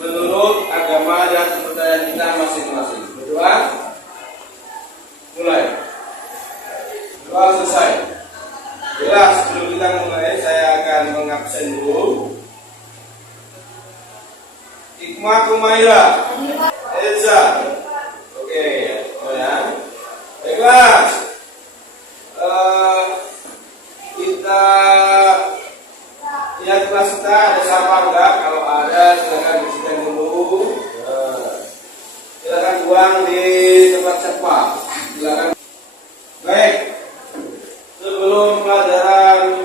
menurut agama dan kepercayaan kita masing-masing. Berdoa, mulai. Doa selesai. Jelas, sebelum kita mulai, saya akan mengabsen dulu. Hikmah Kumaira, Elza. Oke, ya. Baiklah. Kita lihat kelas kita ada siapa enggak? Kalau ada silakan diisikan dulu. Silakan buang di tempat sampah. Silakan. Baik. Sebelum pelajaran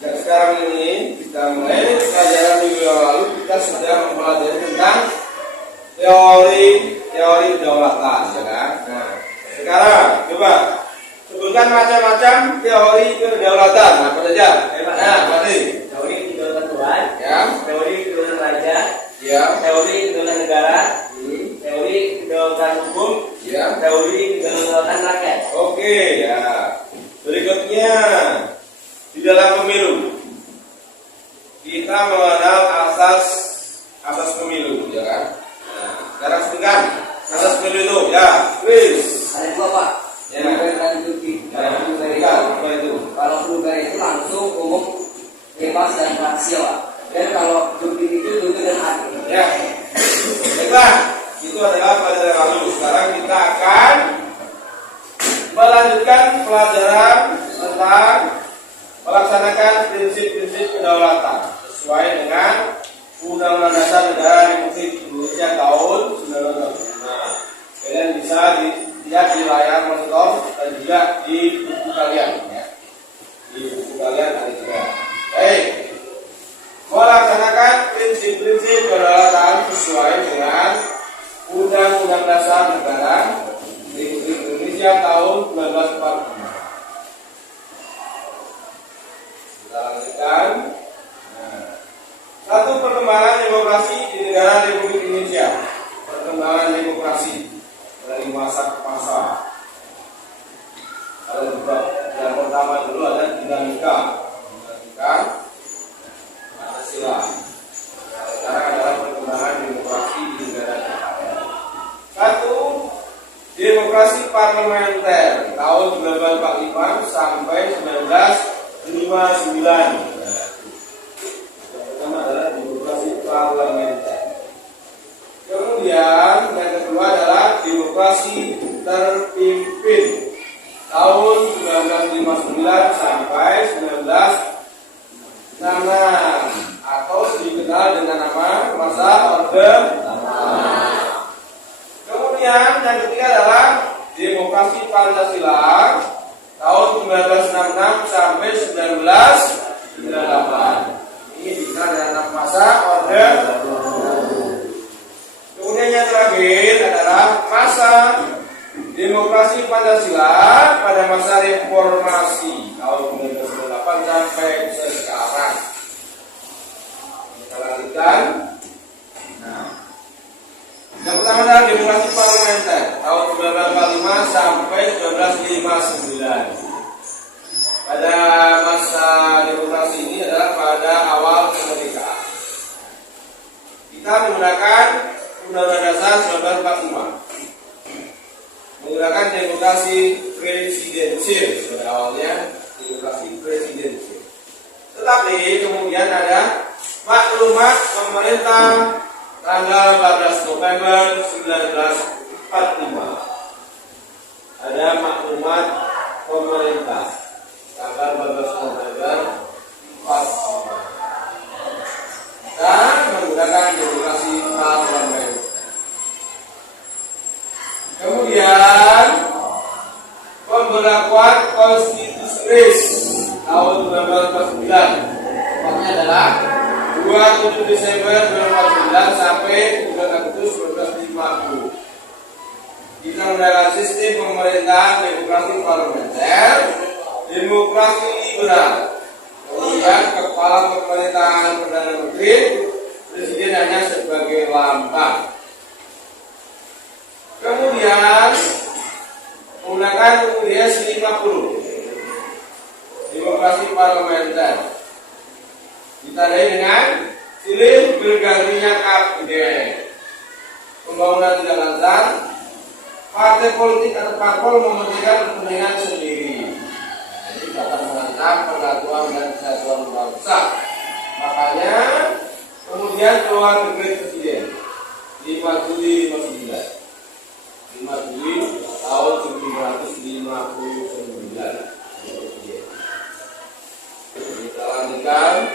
yang sekarang ini kita mulai pelajaran minggu yang lalu kita sudah mempelajari tentang teori kedaulatan, ya kan? Nah, sekarang coba sebutkan macam-macam teori kedaulatan. Apa saja? Nah, berarti teori kedaulatan Tuhan, ya, teori kedaulatan raja, ya, teori kedaulatan negara, teori kedaulatan hukum, ya, teori kedaulatan rakyat. oke, ya. Berikutnya di dalam pemilu kita mengenal asas pemilu, ya kan? Nah, sekarang sebutkan asas pemilu itu, ya, please. Ada dua, Pak. Ya. Dan cuti. Apa itu? Kalau vulgar itu langsung, umum, bebas dan parsial, Pak. Dan kalau cuti itu tutup dan adil. Ya. Baiklah, itu adalah pelajaran lalu. Sekarang kita akan melanjutkan pelajaran tentang melaksanakan prinsip-prinsip kedaulatan sesuai dengan Undang-Undang Dasar Negara Republik Indonesia tahun 1945. Kalian bisa dilihat di layar monitor dan juga di buku kalian, ya. Di buku kalian ada juga. Baik. Melaksanakan prinsip-prinsip kedaulatan sesuai dengan Undang-Undang Dasar Negara Republik Indonesia tahun 1945. Kita lanjutkan. Nah, satu, perkembangan demokrasi di negara Republik Indonesia. Perkembangan demokrasi dari masa ke masa. Ada juga yang pertama dulu ada dinamika Pancasila. Sekarang adalah perkembangan demokrasi di negara kita. Satu, demokrasi parlementer tahun 1945 sampai 1959. Yang pertama adalah demokrasi parlementer. Kemudian yang kedua adalah demokrasi terpimpin tahun 1959 sampai 1966 atau dikenal dengan nama masa Orde Lama. Kemudian yang ketiga adalah demokrasi Pancasila tahun 1966 sampai 1998. Ini dikenal dengan nama masa Orde Baru. Kemudian yang terakhir adalah masa demokrasi Pancasila pada masa reformasi tahun 1998 sampai sekarang. Kita lanjutkan. Nah, yang pertama adalah demokrasi parlementer tahun 1945 sampai 1959. Pada masa demokrasi ini adalah pada awal kemerdekaan. Kita menggunakan Undang-Undang Dasar 1945. Menggunakan demokrasi presidensil. Pada awalnya demokrasi presidensil. Tetapi kemudian ada maklumat pemerintah tanggal 14 November 1945. Ada maklumat pemerintah tanggal 14 November 1945. Dan menggunakan demokrasi parlementer. Kemudian pemberlakuan konstitusi RIS tahun 1949. Tepatnya adalah 27 Desember 1949 sampai 3 Agustus 1950. Kita menggunakan sistem pemerintahan demokrasi parlementer, demokrasi liberal. Kemudian kepala pemerintahan Perdana Menteri, presiden hanya sebagai lambang. Kemudian menggunakan UUD 50, demokrasi parlementer, ditandai dengan silih bergantinya kabinet. Pembangunan tidak lancar, partai politik atau parpol mementingkan kepentingan sendiri. Jadi dapat mengancam persatuan dan kesatuan bangsa. Makanya kemudian keluar dekret presiden 5 Juli 59. 5 Juli tahun 1959. Kita lanjutkan.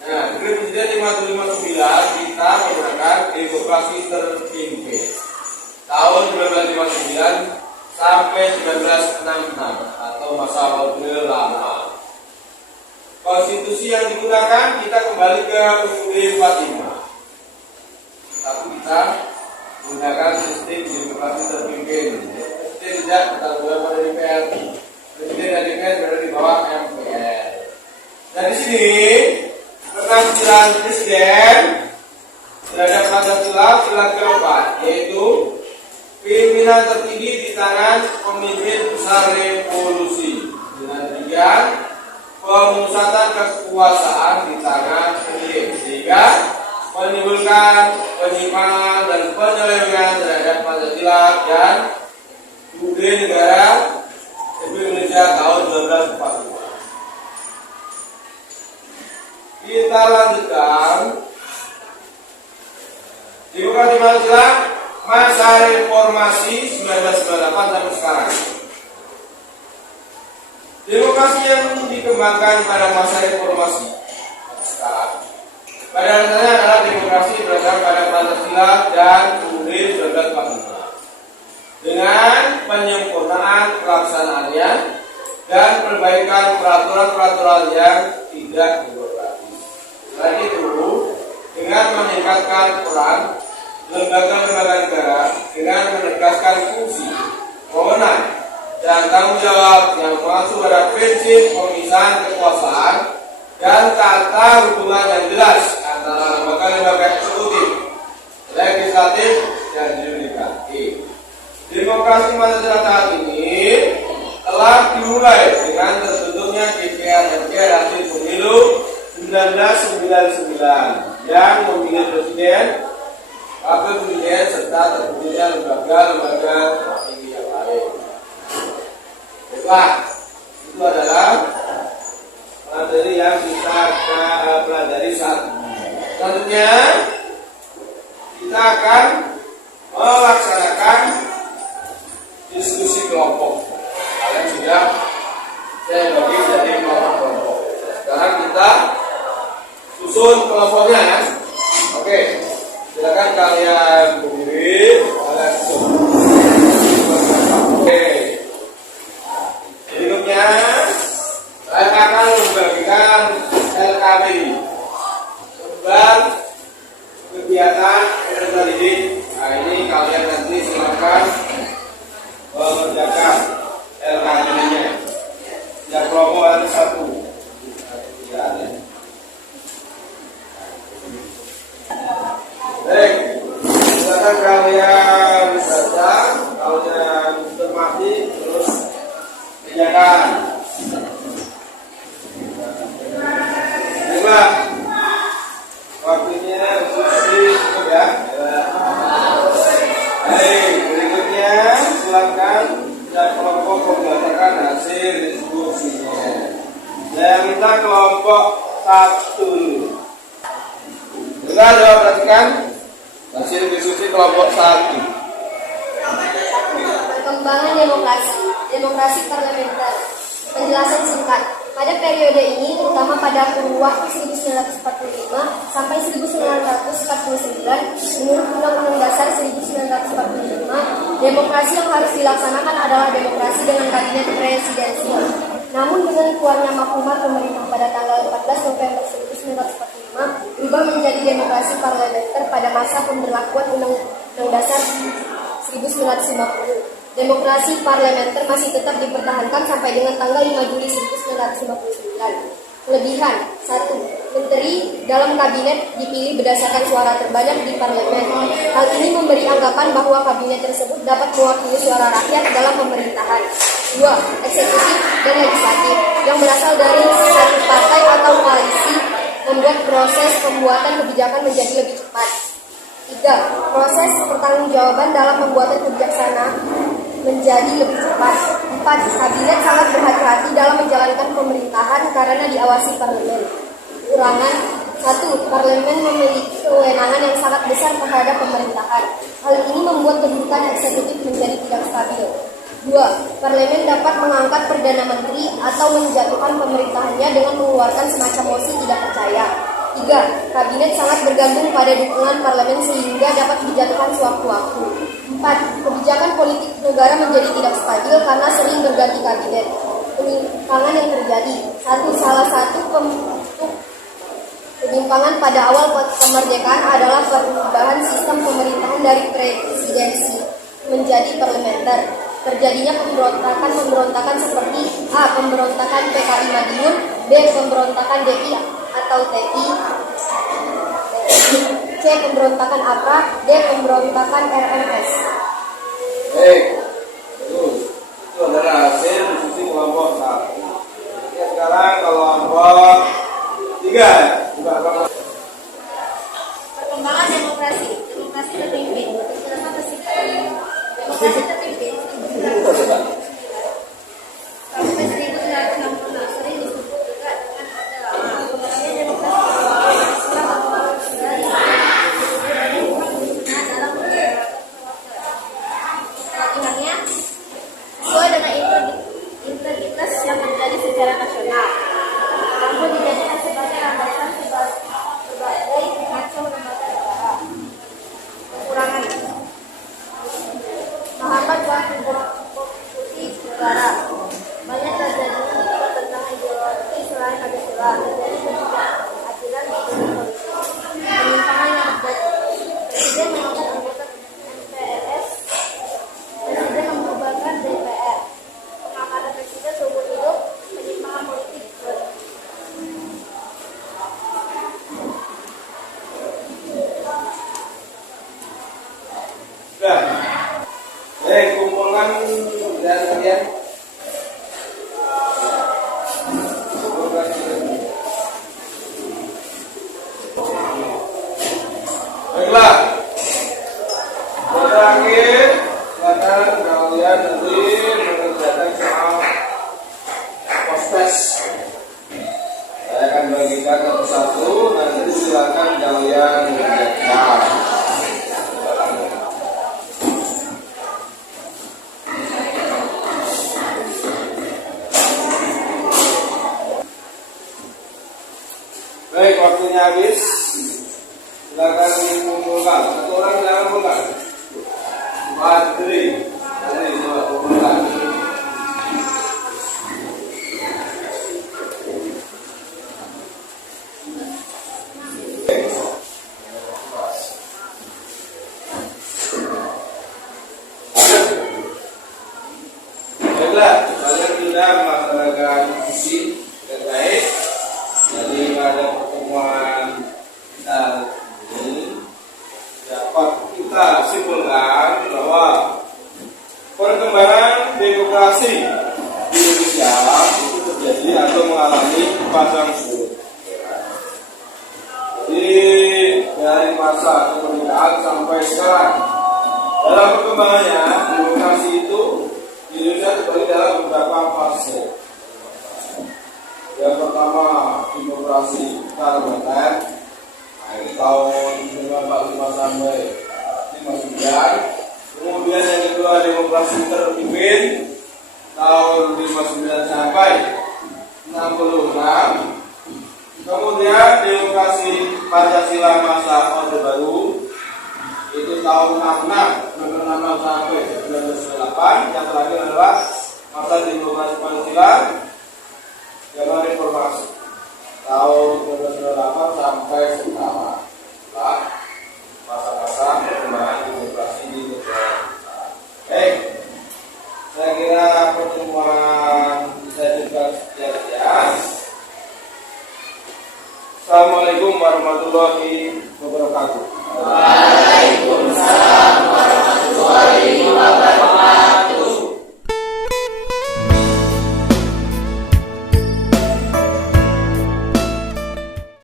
Nah, dekret presiden 5 Juli 59 kita menggunakan demokrasi terpimpin tahun 1959 sampai 1966 atau masa orde lama. Konstitusi yang digunakan kita kembali ke UUD 45. Tapi kita menggunakan sistem demokrasi terpimpin. Presiden tidak bertanggung pada DPR. Presiden dan DPR berada di bawah MPR. Nah di sini penafsiran presiden terhadap Pancasila sila keempat, yaitu pimpinan tertinggi di tangan pemimpin besar revolusi. Dengan demikian pemusatan kekuasaan di tangan presiden, sehingga menimbulkan penyimpangan dan penyelewengan terhadap Pancasila dan UUD Negara Republik Indonesia tahun 1945. Kita lanjutkan. Demokrasi Pancasila masa reformasi 1998 sampai sekarang. Demokrasi yang dikembangkan pada masa reformasi sekarang pada dasarnya adalah demokrasi berdasarkan pada Pancasila dan UUD 1945 dengan penyempurnaan pelaksanaannya dan perbaikan peraturan-peraturan yang tidak demokratis. Selain itu, dengan meningkatkan peran lembaga-lembaga negara dengan menegaskan fungsi, wewenang, dan tanggung jawab yang mengacu pada prinsip pemisahan kekuasaan dan tata hubungan yang jelas antara lembaga-lembaga eksekutif, legislatif, dan yudikatif. Demokrasi Pancasila saat ini telah dimulai dengan terbentuknya DPR MPR hasil pemilu 1999 yang memilih presiden, wakil presiden, serta terbentuknya lembaga-lembaga tertinggi yang lain. Baiklah, itu adalah materi yang kita pelajari saat ini. Selanjutnya kita akan melaksanakan diskusi kelompok. Kalian sudah saya bagi jadi kelompok. Sekarang kita susun kelompoknya ya. Oke, silakan kalian berdiri, kalian susun. Oke. Berikutnya saya akan membagikan LKB tentang kegiatan peserta didik. Nah ini kalian nanti silakan mengerjakan LKB-nya. Yang kelompok ada 1. Tidak ada. Baik, silakan kalian baca, kalian cermati, terus kerjakan. Baiklah, waktunya cukup ya. Baik, berikutnya silakan yang kelompok membacakan hasil diskusinya. Saya minta kelompok 1. Kita coba perhatikan hasil diskusi kelompok 1. Perkembangan demokrasi parlementer. Penjelasan singkat. Pada periode ini, terutama pada kurun waktu 1945 sampai 1949, menurut Undang-Undang Dasar 1945, demokrasi yang harus dilaksanakan adalah demokrasi dengan kabinet presidensial. Namun dengan keluarnya maklumat pemerintah pada tanggal 14 November 1945, berubah menjadi demokrasi parlementer pada masa pemberlakuan Undang-Undang Dasar 1950. Demokrasi parlementer masih tetap dipertahankan sampai dengan tanggal 5 Juli 1959. Kelebihan 1. Menteri dalam kabinet dipilih berdasarkan suara terbanyak di parlemen. Hal ini memberi anggapan bahwa kabinet tersebut dapat mewakili suara rakyat dalam pemerintahan. 2. Eksekutif dan legislatif yang berasal dari satu partai kebijakan menjadi lebih cepat. 3. Proses pertanggungjawaban dalam pembuatan kebijaksanaan menjadi lebih cepat. 4. Kabinet sangat berhati-hati dalam menjalankan pemerintahan karena diawasi parlemen. Kekurangan: 1. Parlemen memiliki kewenangan yang sangat besar terhadap pemerintahan. Hal ini membuat kedudukan eksekutif menjadi tidak stabil. 2. Parlemen dapat mengangkat Perdana Menteri atau menjatuhkan pemerintahannya dengan mengeluarkan semacam mosi tidak percaya. 3. Kabinet sangat bergantung pada dukungan parlemen sehingga dapat dijatuhkan sewaktu-waktu. 4. Kebijakan politik negara menjadi tidak stabil karena sering berganti kabinet. Penyimpangan yang terjadi: 1. Salah satu penyimpangan pada awal kemerdekaan adalah perubahan sistem pemerintahan dari presidensi menjadi parlementer. Terjadinya pemberontakan seperti A. Pemberontakan PKI Madiun, B. Pemberontakan DI atau TI, C. Pemberontakan APRA, D. Pemberontakan RMS. Baik, itu adalah hasil diskusi kelompok 1. Sekarang kelompok 3. Perkembangan demokrasi terpimpin. Demokrasi terpimpin sampai 1966 sering disebut juga dengan Orde Lama. Kemudian demokrasi dari dalam latihannya sesuai dengan integritas yang terjadi secara nasional. Namun dijadikan sebagai landasan berbagai macam lembaga negara. Kekurangan: menghambat konstitusi negara. Banyak terjadi debat tentang ideologi selain Pancasila. Terjadi ketidakadilan di politik. Penyimpangan yang terjadi: Presiden mengangkat anggota MPRS. Presiden membubarkan DPR. Pengangkatan presiden seumur hidup. Penyimpangan politik. Sudah. Baik, kumpulkan dan kalian. Baiklah. Terakhir, silakan kalian nanti mengerjakan soal post-test. Saya akan bagikan satu-satu, nanti silakan kalian mengerjakan. Baik, waktunya habis. Silakan dikumpulkan. Satu orang silakan kumpulkan. Adri, coba kumpulkan. Baiklah, kalian sudah melaksanakan diskusi dengan baik. Jadi pada pertemuan kita ini dapat kita simpulkan bahwa perkembangan demokrasi di Indonesia itu terjadi atau mengalami pasang surut. Jadi dari masa kemerdekaan sampai sekarang, dalam perkembangannya demokrasi itu di Indonesia terbagi dalam beberapa fase. Yang pertama, demokrasi parlementer. Ini tahun 1945 sampai 59. Kemudian yang kedua, demokrasi terpimpin tahun 59 sampai 66. Kemudian demokrasi Pancasila masa Orde Baru itu tahun 66 sampai 1998. Yang terakhir adalah masa demokrasi Pancasila zaman reformasi tahun 1998 sampai sekarang. Masa-masa perkembangan demokrasi di negara kita. Baik, saya kira pertemuan saya juga sekian. Assalamualaikum warahmatullahi wabarakatuh. Waalaikumsalam warahmatullahi wabarakatuh.